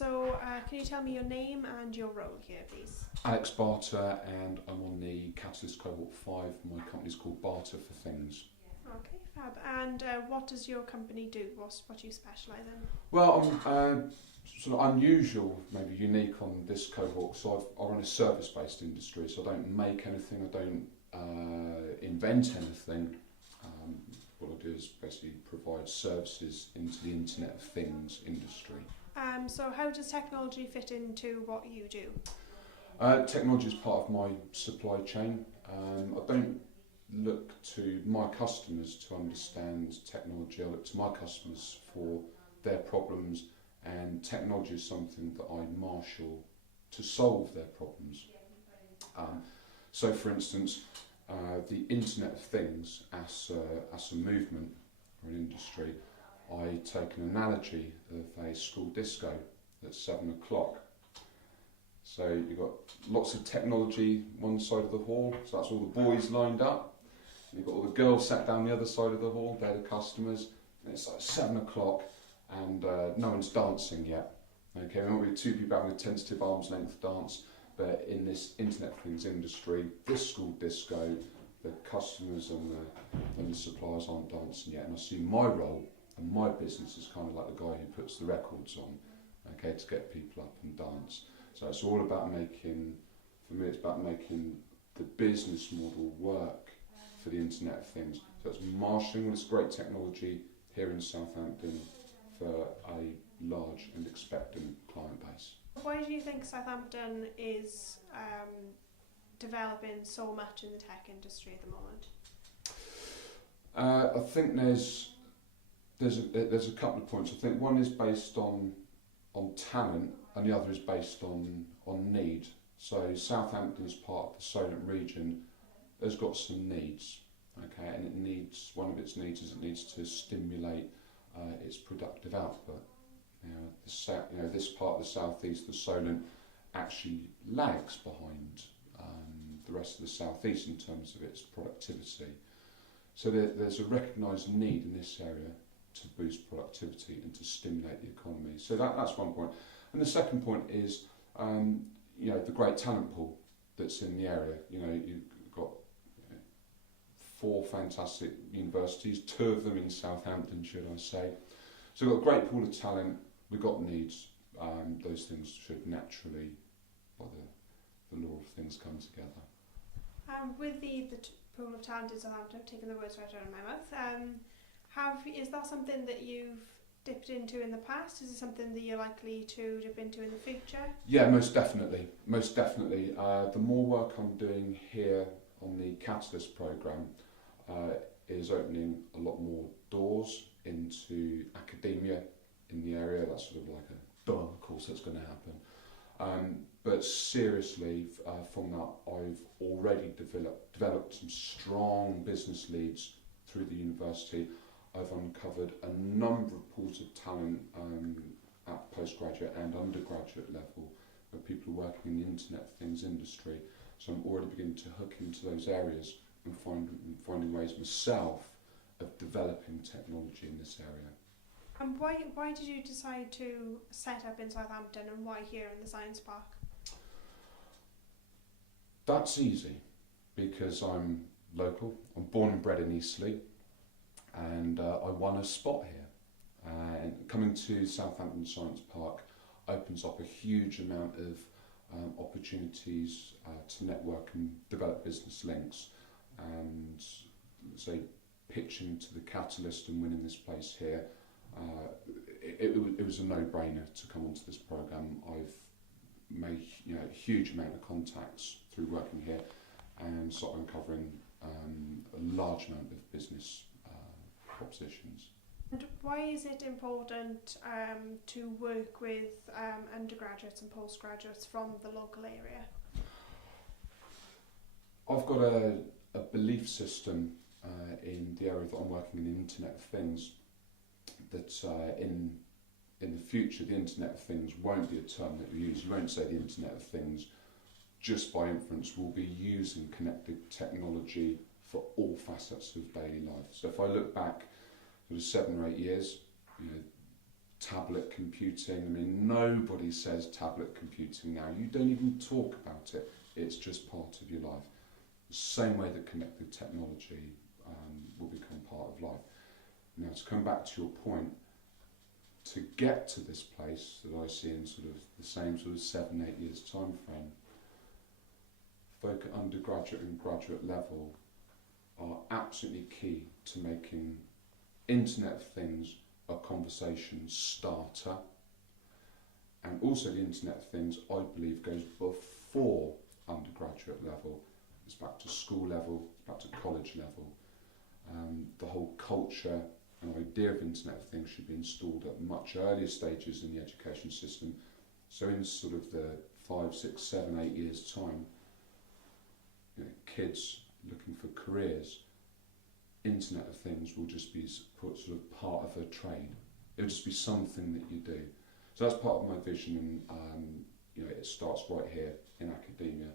So, can you tell me your name and your role here, please? Alex Barter, and I'm on the Catalyst Cohort 5. My company's called Barter for Things. Okay, fab. And what does your company do? What do you specialise in? Well, I'm sort of unusual, maybe unique on this cohort. So I run a service-based industry, so I don't make anything, I don't invent anything. What I do is basically provide services into the Internet of Things industry. So how does technology fit into what you do? Technology is part of my supply chain. I don't look to my customers to understand technology. I look to my customers for their problems, and technology is something that I marshal to solve their problems. So, for instance, the Internet of Things as a movement or an industry, I take an analogy of a school disco at 7 o'clock. So you've got lots of technology one side of the hall, so that's all the boys lined up. And you've got all the girls sat down the other side of the hall, they're the customers. And it's like 7 o'clock and no one's dancing yet. Okay, there might be two people having a tentative arm's length dance, but in this Internet of Things industry, this school disco, the customers and the suppliers aren't dancing yet. And I see my role and my business is kind of like the guy who puts the records on, okay, to get people up and dance. So it's all about making, for me, it's about making the business model work for the Internet of Things. So it's marshalling this great technology here in Southampton for a large and expectant client base. Why do you think Southampton is developing so much in the tech industry at the moment? I think there's a couple of points. I think one is based on talent, and the other is based on need. So Southampton, as part of the Solent region, has got some needs, okay, and one of its needs is it needs to stimulate its productive output. This part of the southeast, the Solent, actually lags behind the rest of the southeast in terms of its productivity. So there's a recognised need in this area to boost productivity and to stimulate the economy. So that's one point. And the second point is, the great talent pool that's in the area. You've got 4 fantastic universities, 2 of them in Southampton, should I say. So we've got a great pool of talent, we've got needs. Those things should naturally, by the law of things, come together. With the pool of talent in Southampton, I've taken the words right out of my mouth. Is that something that you've dipped into in the past? Is it something that you're likely to dip into in the future? Yeah, most definitely. Most definitely. The more work I'm doing here on the Catalyst programme is opening a lot more doors into academia in the area. That's sort of like of course that's going to happen. But seriously, from that, I've already developed some strong business leads through the university. I've uncovered a number of pools of talent at postgraduate and undergraduate level where people are working in the Internet of Things industry. So I'm already beginning to hook into those areas and finding ways myself of developing technology in this area. And why did you decide to set up in Southampton, and why here in the Science Park? That's easy because I'm local. I'm born and bred in Eastleigh. And I won a spot here. And coming to Southampton Science Park opens up a huge amount of opportunities to network and develop business links. And so pitching to the Catalyst and winning this place here, it was a no-brainer to come onto this programme. I've made a huge amount of contacts through working here and sort of uncovering a large amount of business propositions. And why is it important to work with undergraduates and postgraduates from the local area? I've got a belief system in the area that I'm working in, the Internet of Things, that in the future the Internet of Things won't be a term that we use. You won't say the Internet of Things just by inference. We'll be using connected technology for all facets of daily life. So if I look back sort of 7 or 8 years, tablet computing. I mean, nobody says tablet computing now. You don't even talk about it. It's just part of your life. The same way that connected technology will become part of life. Now, to come back to your point, to get to this place that I see in sort of the same sort of 7-8 years time frame, folk at undergraduate and graduate level are absolutely key to making Internet of Things a conversation starter. And also the Internet of Things, I believe, goes before undergraduate level. It's back to school level, it's back to college level. The whole culture and idea of Internet of Things should be installed at much earlier stages in the education system. So in sort of the 5, 6, 7, 8 years time, kids looking for careers, Internet of Things will just be put sort of part of a trade. It'll just be something that you do. So that's part of my vision, and it starts right here in academia.